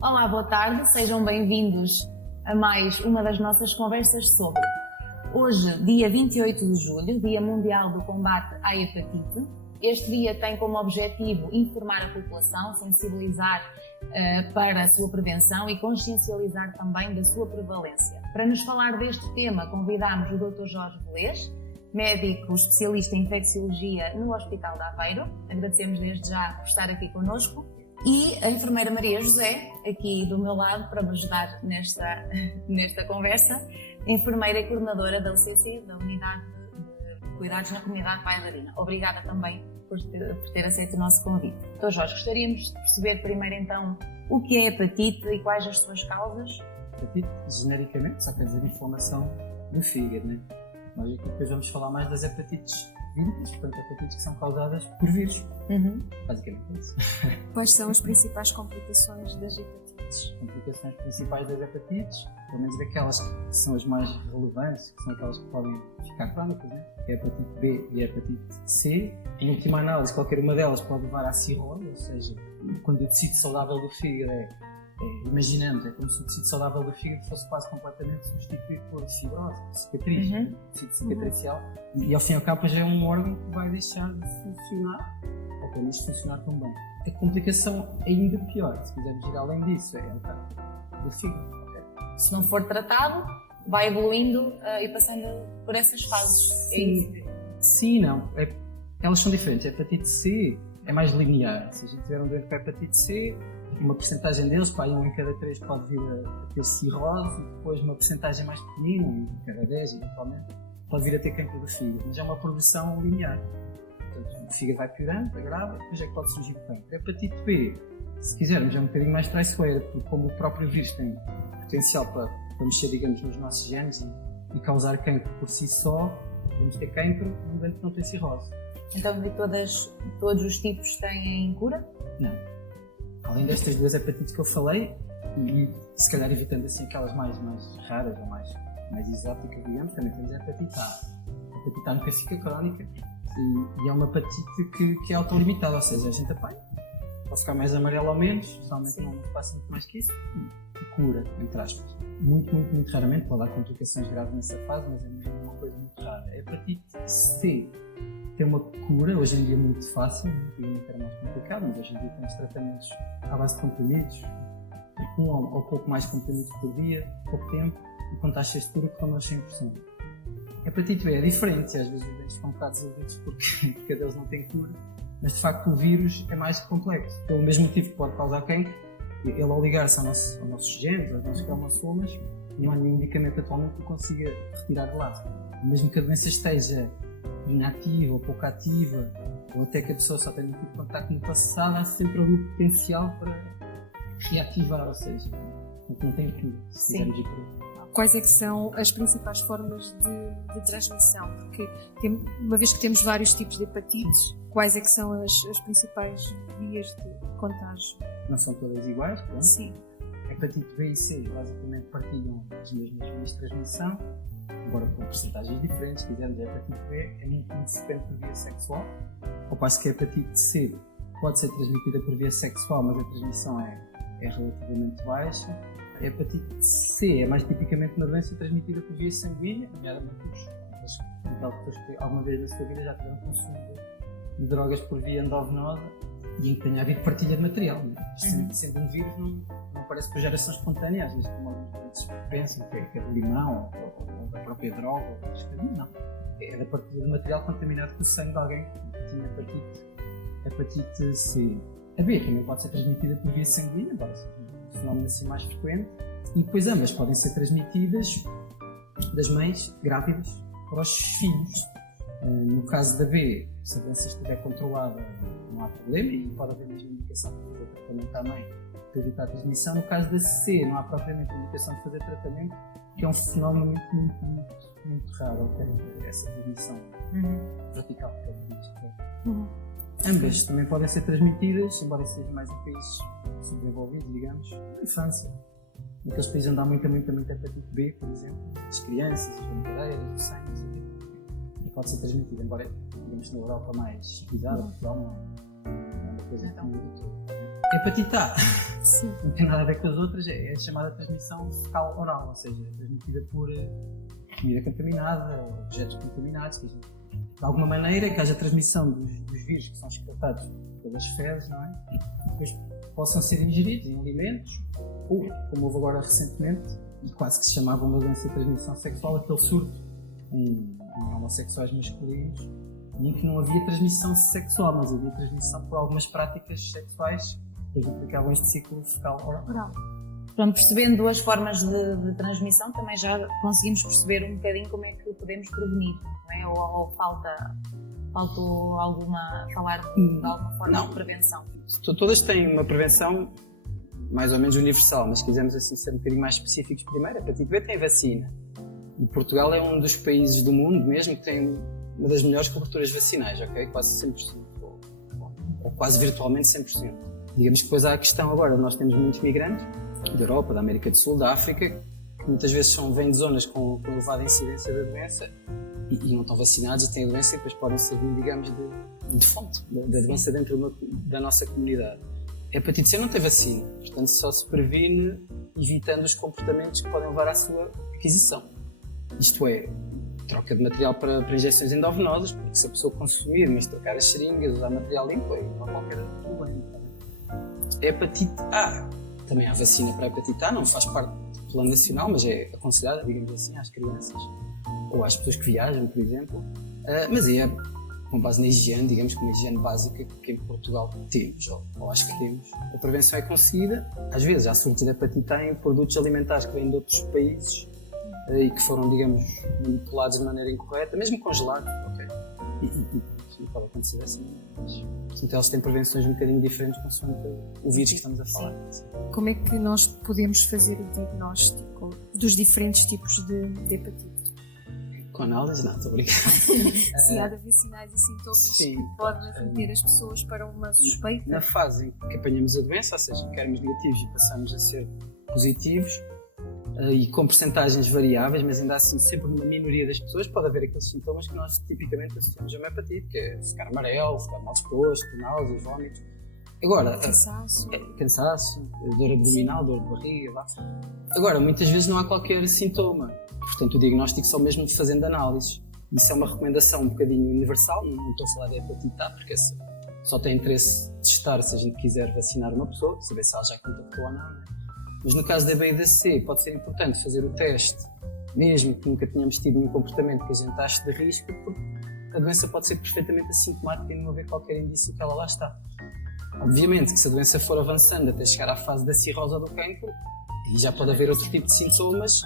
Olá, boa tarde, sejam bem-vindos a mais uma das nossas conversas sobre hoje, dia 28 de julho, Dia Mundial do Combate à Hepatite. Este dia tem como objetivo informar a população, sensibilizar para a sua prevenção e consciencializar também da sua prevalência. Para nos falar deste tema, convidamos o Dr. Jorge Velez, médico especialista em infecciologia no Hospital de Aveiro. Agradecemos desde já por estar aqui connosco. E a enfermeira Maria José, aqui do meu lado, para me ajudar nesta conversa, enfermeira e coordenadora da UCC, da Unidade de Cuidados na Comunidade Bailarina. Obrigada também por ter aceito o nosso convite. Então, Jorge, gostaríamos de perceber primeiro então o que é hepatite e quais as suas causas? Hepatite, genericamente, só quer dizer inflamação do fígado, né? Nós aqui depois vamos falar mais das hepatites víricas, portanto, hepatites que são causadas por vírus. Basicamente é isso. Quais são as principais complicações das hepatites? As complicações principais das hepatites, pelo menos daquelas que são as mais relevantes, que são aquelas que podem ficar crónicas, né? É a hepatite B e a hepatite C. Em última análise, qualquer uma delas pode levar à cirrose, ou seja, quando o tecido saudável do fígado imaginando, é como se o tecido saudável do fígado fosse quase completamente substituído por fibrose, por cicatriz, tecido cicatricial, e ao fim e ao cabo já é um órgão que vai deixar de funcionar, ou pelo menos funcionar tão bem. A complicação é ainda pior, se quisermos ir além disso, é o caso do fígado. Se não for tratado, vai evoluindo e passando por essas fases. Sim e não. Elas são diferentes. A hepatite C é mais linear. Se a gente tiver um doente com hepatite C, uma porcentagem deles, para 1 em cada 3 pode vir a ter cirrose, e depois uma porcentagem mais pequenina, 1 em cada 10 eventualmente, pode vir a ter cancro do fígado. Mas é uma progressão linear. Portanto, o fígado vai piorando, agrava, e depois é que pode surgir o cancro. A hepatite B, se quisermos, é um bocadinho mais traiçoeira, porque como o próprio vírus tem potencial para mexer, digamos, nos nossos genes e causar cancro por si só, vamos ter cancro no doente que não tem cirrose. Então, todos os tipos têm cura? Não. Além destas duas hepatites que eu falei, e se calhar evitando assim aquelas mais raras ou mais exóticas, digamos, também temos a hepatite A. A hepatite A nunca fica crónica e é uma hepatite que é autolimitada, ou seja, a gente apanha, pode ficar mais amarelo ou menos, geralmente não passa muito mais que isso, e cura, entre aspas. Muito raramente pode dar complicações graves nessa fase, mas é mesmo uma coisa muito rara. A hepatite C tem uma cura, hoje em dia muito fácil, antigamente era mais complicado, mas hoje em dia temos tratamentos à base de comprimidos, um ou pouco mais comprimidos por dia, pouco tempo, e com taxas de cura que rondam 100%. A hepatite B é diferente, e às vezes os doentes ficam um bocado desiludidos porque cada deles não tem cura, mas de facto o vírus é mais complexo. Pelo mesmo motivo que pode causar cancro, ele ao ligar-se aos nossos genes, aos nossos cromossomas, não há nenhum medicamento atualmente que consiga retirar de lá. Mesmo que a doença esteja inativa ou pouco ativa, ou até que a pessoa só tenha tido contacto no passado, há sempre ali o potencial para reativar, ou seja, não tem cura, se quisermos ir por aí. Quais é que são as principais formas de transmissão? Porque uma vez que temos vários tipos de hepatites, quais é que são as principais vias de contágio? Não são todas iguais, pronto. Sim. A hepatite B e C basicamente partilham as mesmas vias de transmissão, embora com porcentagens diferentes. Se quisermos, a hepatite B é muito frequente por via sexual, ao passo que a hepatite C pode ser transmitida por via sexual, mas a transmissão é relativamente baixa. A hepatite C é mais tipicamente uma doença transmitida por via sanguínea, nomeadamente aquelas pessoas que alguma vez na sua vida já tiveram consumo de drogas por via endovenosa e em que tenha havido partilha de material. Sendo um vírus, não parece por geração espontânea, às vezes como alguns doentes pensam que é do limão ou da própria droga, não. É da partilha de material contaminado com o sangue de alguém que tinha hepatite C. A B também pode ser transmitida por via sanguínea, embora seja um fenómeno assim mais frequente, e depois ambas podem ser transmitidas das mães grávidas para os filhos. No caso da B, se a doença estiver controlada, não há problema e pode haver mesmo indicação de fazer tratamento à mãe para evitar a transmissão. No caso da C, não há propriamente indicação de fazer tratamento, que é um fenómeno muito raro, okay? Essa transmissão vertical. Ambas também podem ser transmitidas, embora sejam mais em países subdesenvolvidos, digamos, na infância. Naqueles países onde há muita hepatite B, por exemplo, as crianças, as brincadeiras, o sangue, pode ser transmitida, embora digamos na Europa mais pisada, Portugal não é uma coisa tão muito. A hepatite A não tem nada a ver com as outras, é chamada transmissão fecal oral, ou seja, é transmitida por comida contaminada, objetos contaminados, de alguma maneira que haja transmissão dos vírus que são excretados pelas fezes, não é? E depois possam ser ingeridos em alimentos, ou, como houve agora recentemente, e quase que se chamava uma doença de transmissão sexual, aquele surto em homossexuais masculinos, em que não havia transmissão sexual, mas havia transmissão por algumas práticas sexuais que implicavam este ciclo fecal oral. Pronto, percebendo as formas de transmissão, também já conseguimos perceber um bocadinho como é que podemos prevenir, não é? Ou faltou falar de alguma forma de prevenção? Todas têm uma prevenção mais ou menos universal, mas se quisermos assim ser um bocadinho mais específicos, primeiro, a hepatite B tem vacina. E Portugal é um dos países do mundo mesmo que tem uma das melhores coberturas vacinais, ok? Quase 100%, ou quase virtualmente 100%. Digamos que depois há a questão agora, nós temos muitos migrantes da Europa, da América do Sul, da África, que muitas vezes vêm de zonas com elevada incidência da doença e não estão vacinados e têm a doença e depois podem servir, digamos, de fonte da doença dentro da nossa comunidade. A hepatite C não tem vacina, portanto só se previne evitando os comportamentos que podem levar à sua aquisição. Isto é, troca de material para injeções endovenosas, porque se a pessoa consumir, mas trocar as seringas, usar material limpo, aí não há qualquer problema. A hepatite A, também há vacina para a hepatite A, não faz parte do plano nacional, mas é aconselhada, digamos assim, às crianças ou às pessoas que viajam, por exemplo, mas é com base na higiene, digamos que uma higiene básica que em Portugal temos, ou acho que temos. A prevenção é conseguida, às vezes há surtos de hepatite A em produtos alimentares que vêm de outros países e que foram, digamos, manipulados de maneira incorreta, mesmo congelados, ok? E pode acontecer assim, mas portanto, eles têm prevenções um bocadinho diferentes consoante o vírus que estamos a falar. Como é que nós podemos fazer o diagnóstico dos diferentes tipos de hepatite? Com análise? Não, estou brincando. Se há de haver sinais e sintomas que podem remeter as pessoas para uma suspeita? Na fase em que apanhamos a doença, ou seja, que éramos negativos e passamos a ser positivos, e com percentagens variáveis, mas ainda assim sempre numa minoria das pessoas, pode haver aqueles sintomas que nós tipicamente associamos a uma hepatite, que é ficar amarelo, ficar mal disposto, náuseas, vômitos. Agora, cansaço, dor abdominal, dor de barriga. Agora, muitas vezes não há qualquer sintoma, portanto o diagnóstico só mesmo fazendo análises. Isso é uma recomendação um bocadinho universal, não estou a falar da hepatite A, porque essa só tem interesse de testar se a gente quiser vacinar uma pessoa, saber se ela já contactou ou não. Mas no caso da B e da C pode ser importante fazer o teste, mesmo que nunca tenhamos tido nenhum comportamento que a gente ache de risco, porque a doença pode ser perfeitamente assintomática e não haver qualquer indício que ela lá está. Obviamente que se a doença for avançando até chegar à fase da cirrose ou do cancro, aí já pode haver outro tipo de sintomas,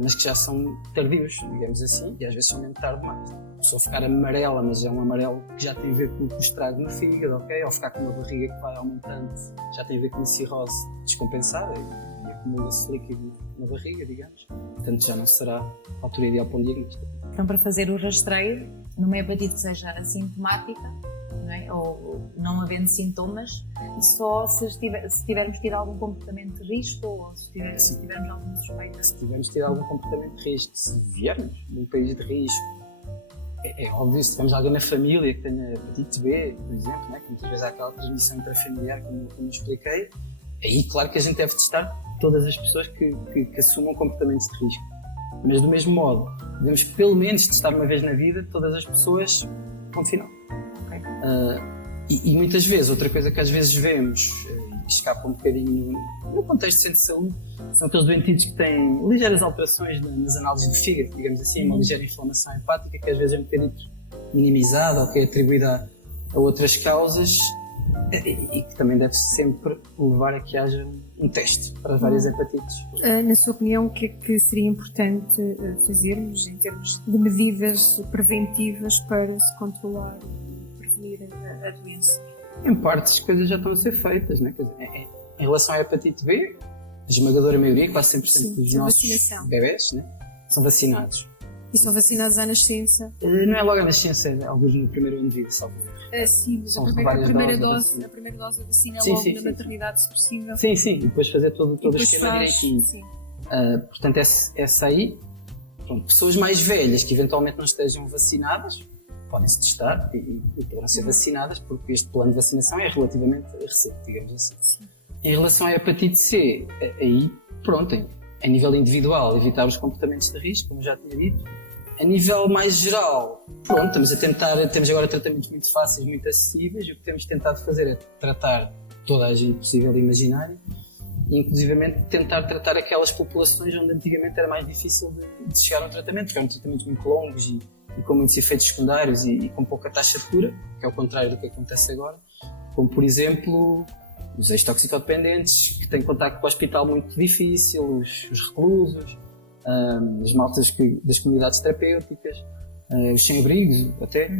mas que já são tardios, digamos assim, e às vezes são mesmo tarde demais. A pessoa ficar amarela, mas é um amarelo que já tem a ver com o estrago no fígado, ok? Ou ficar com uma barriga que vai aumentando, já tem a ver com a cirrose descompensada e acumula-se líquido na barriga, digamos. Portanto, já não será a altura ideal para um diagnóstico. Então, para fazer o rastreio, numa hepatite que seja assintomática, não é? Ou não havendo sintomas, só se tivermos tido algum comportamento de risco ou se tivermos alguma suspeita. Se tivermos tido algum comportamento de risco, se viermos de um país de risco, é óbvio, se tivermos alguém na família que tenha hepatite B, por exemplo, né, que muitas vezes há aquela transmissão intrafamiliar, como expliquei, aí claro que a gente deve testar todas as pessoas que assumam comportamentos de risco. Mas do mesmo modo, devemos pelo menos testar uma vez na vida todas as pessoas, ponto final. Okay? E muitas vezes, outra coisa que às vezes vemos, que escapa um bocadinho no contexto de centro de saúde, são aqueles doentidos que têm ligeiras alterações nas análises do fígado, digamos assim, uma ligeira inflamação hepática que às vezes é um bocadinho minimizada ou que é atribuída a outras causas e que também deve sempre levar a que haja um teste para várias hepatites. Na sua opinião, o que é que seria importante fazermos em termos de medidas preventivas para se controlar e prevenir a doença? Em parte as coisas já estão a ser feitas, né? Quer dizer, em relação à hepatite B, a esmagadora maioria, quase 100% dos nossos bebés, né, são vacinados. E são vacinados à nascença? Não é logo à nascença, é alguns no primeiro ano de vida, salvo erro. Sim, mas a primeira dose da vacina é logo na maternidade, se possível. Sim, e depois fazer todo o esquema direitinho. Portanto, essa aí, Pronto, pessoas mais velhas que eventualmente não estejam vacinadas podem-se testar e poderão ser vacinadas, porque este plano de vacinação é relativamente recente, digamos assim. Sim. Em relação à hepatite C, aí, pronto, a nível individual, evitar os comportamentos de risco, como eu já tinha dito. A nível mais geral, pronto, estamos a tentar, temos agora tratamentos muito fáceis, muito acessíveis, e o que temos tentado fazer é tratar toda a gente possível e imaginária, e inclusivamente tentar tratar aquelas populações onde antigamente era mais difícil de chegar a um tratamento, porque eram tratamentos muito longos e com muitos efeitos secundários e com pouca taxa de cura, que é o contrário do que acontece agora, como por exemplo os ex-toxicodependentes, que têm contacto com o hospital muito difícil, os reclusos, as maltas das comunidades terapêuticas, os sem-abrigos, até.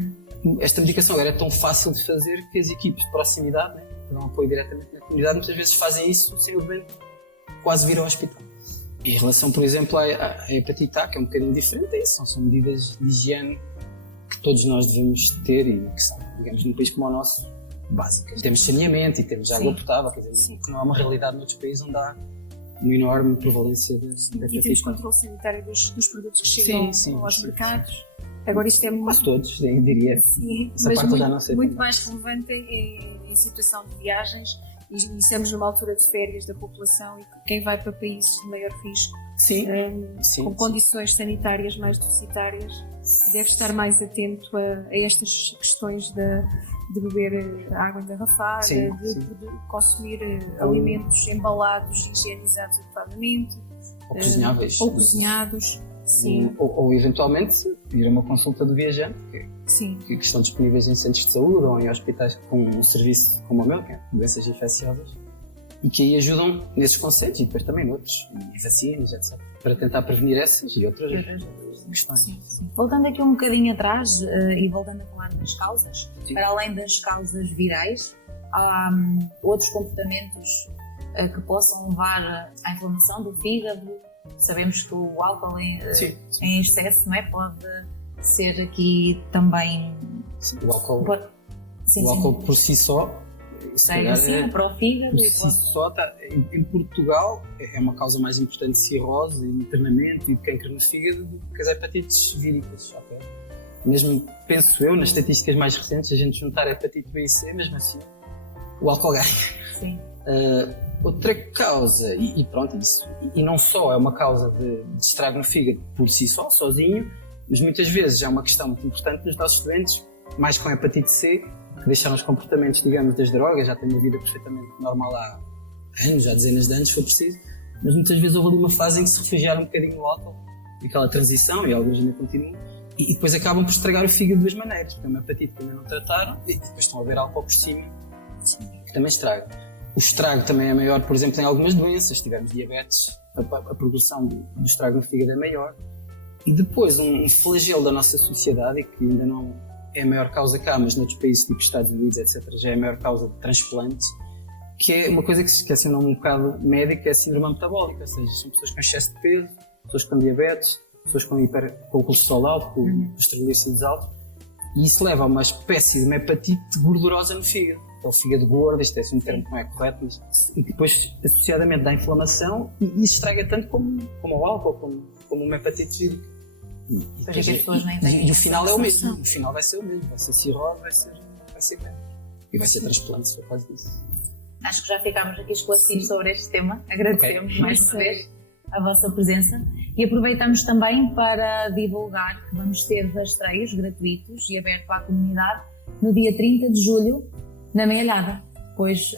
Esta medicação agora é tão fácil de fazer que as equipes de proximidade, né, que dão apoio diretamente na comunidade, muitas vezes fazem isso sem o doente quase vir ao hospital. Em relação, por exemplo, à hepatite A, que é um bocadinho diferente, é isso, são medidas de higiene que todos nós devemos ter e que são, digamos, num país como o nosso, básicas. Temos saneamento e temos água potável, quer dizer, que não é uma realidade noutros países onde há uma enorme prevalência de hepatite. E temos controle sanitário dos produtos que chegam aos mercados. Agora isto é muito... Quase todos, diria. Sim, essa mas parte já não sei muito também. mais relevante em situação de viagens e estamos numa altura de férias da população e quem vai para países de maior risco, com condições sanitárias mais deficitárias, deve estar mais atento a estas questões de beber água engarrafada, de consumir alimentos embalados e higienizados adequadamente. Ou cozinháveis. Ou cozinhados. Sim. Ou eventualmente ir a uma consulta do viajante, que estão disponíveis em centros de saúde ou em hospitais com um serviço como o meu, que é doenças infecciosas, e que aí ajudam nesses conceitos e depois também noutros, e vacinas, etc., para tentar prevenir essas e outras questões. Sim. Voltando aqui um bocadinho atrás e voltando a falar das causas, para além das causas virais, há outros comportamentos que possam levar à inflamação do fígado. Sabemos que o álcool em excesso, não é? Pode ser aqui também... O álcool por si só... para o fígado. Por si só, em Portugal, é uma causa mais importante de cirrose e internamento e de câncer no fígado do que as hepatites víricas. Okay? Mesmo, penso eu, nas estatísticas mais recentes, a gente juntar a hepatite B e C, mesmo assim, o álcool ganha. Sim. Outra causa, e pronto, isso, e não só é uma causa de estrago no fígado por si só, sozinho, mas muitas vezes é uma questão muito importante nos nossos doentes, mais com a hepatite C, que deixaram os comportamentos, digamos, das drogas, já têm uma vida perfeitamente normal há anos, há dezenas de anos, se for preciso, mas muitas vezes houve ali uma fase em que se refugiaram um bocadinho no álcool, aquela transição, e alguns ainda continuam, e depois acabam por estragar o fígado de duas maneiras, porque é uma hepatite que ainda não trataram, e depois estão a ver álcool por cima, que também estraga. O estrago também é maior, por exemplo, em algumas doenças. Se tivermos diabetes, a progressão do estrago no fígado é maior. E depois, um flagelo da nossa sociedade, e que ainda não é a maior causa cá, mas noutros países, tipo Estados Unidos, etc., já é a maior causa de transplantes, que é uma coisa que se esquece um nome um bocado médico, é a síndrome metabólica, ou seja, são pessoas com excesso de peso, pessoas com diabetes, pessoas com o colesterol alto, com os triglicéridos altos, e isso leva a uma espécie de uma hepatite gordurosa no fígado. É o fígado gordo, isto é um termo que não é correto, mas, e que depois associadamente dá inflamação e isso estraga tanto como o álcool, como uma hepatite vírica. E o final é o mesmo, o final vai ser o mesmo, vai ser cirrose, vai ser câncer. E vai ser transplante se for causa disso. Acho que já ficámos aqui esclarecidos sobre este tema. Agradecemos mais uma vez a vossa presença e aproveitamos também para divulgar que vamos ter rastreios gratuitos e abertos à comunidade no dia 30 de julho, na Meia-Alhada, pois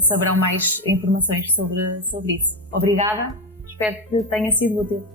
saberão mais informações sobre isso. Obrigada, espero que tenha sido útil.